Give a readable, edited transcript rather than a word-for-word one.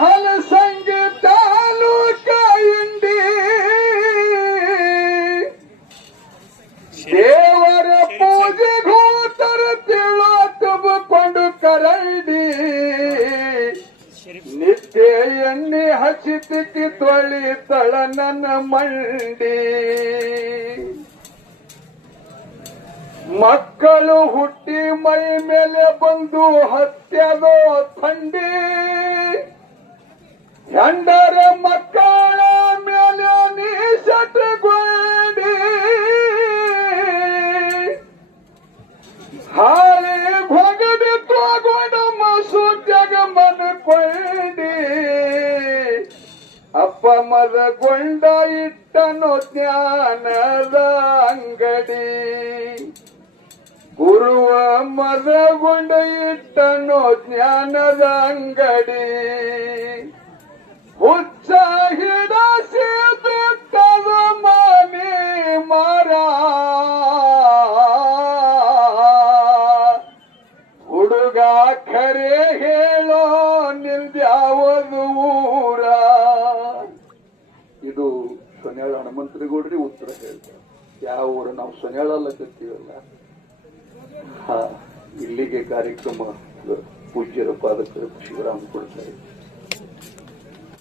ಹಲಸಂಗಿ ತಾಲೂಕ ಇಂಡಿ ದೇವರ ಪೂಜೆಗೂತರ ತಿಳೋ ತುಂಬಿಕೊಂಡು ಕರಡಿ ನಿತ್ಯ ಎಣ್ಣೆ ಹಸಿತಿಕ್ಕಿ ತೊಳಿತಳ ನನ್ನ ಮಂಡಿ ಮಕ್ಕಳು ಹುಟ್ಟಿ ಮೈ ಮೇಲೆ ಬಂದು ಹತ್ಯದೋ ಥಂಡಿ ಹೆಂಡರ ಮಕ್ಕಳ ಮೇಲೆ ನೀ ಸಟಗೊಂಡಿ ಹಾಳಿ ಹೊಗಡಿ ತಗೊಂಡು ಮಸು ಜಗ ಮನಕೊಂಡಿ ಅಪ್ಪ ಮದಗೊಂಡ ಇಟ್ಟನು ಜ್ಞಾನದ ಅಂಗಡಿ ಗುರುವ ಮದಗೊಂಡ ಇಟ್ಟನು ಜ್ಞಾನದ ಅಂಗಡಿ ಹುಚ್ಚ ಹಿಡಸಿ ಬಿಟ್ಟದ ಮನೆ ಮರ ಹುಡುಗ ಖರೆ ಹೇಳೋ ನಿಲ್ದ್ಯಾವದು ಊರ. ಇದು ಸೊನ್ಯಾಳ ಹನುಮಂತರಿಗೌಡ್ರಿ ಉತ್ತರ ಹೇಳ್ತಾರೆ. ಯಾವ ಊರು? ನಾವು ಸೊನ್ಯಾಳಲ್ಲ ಕತ್ತೀವಲ್ಲ. ಇಲ್ಲಿಗೆ ಕಾರ್ಯಕ್ರಮ ಪೂಜ್ಯರ ಪಾದಕ ಶಿವರಾಮ್ ಕೊಡ್ತಾರೆ.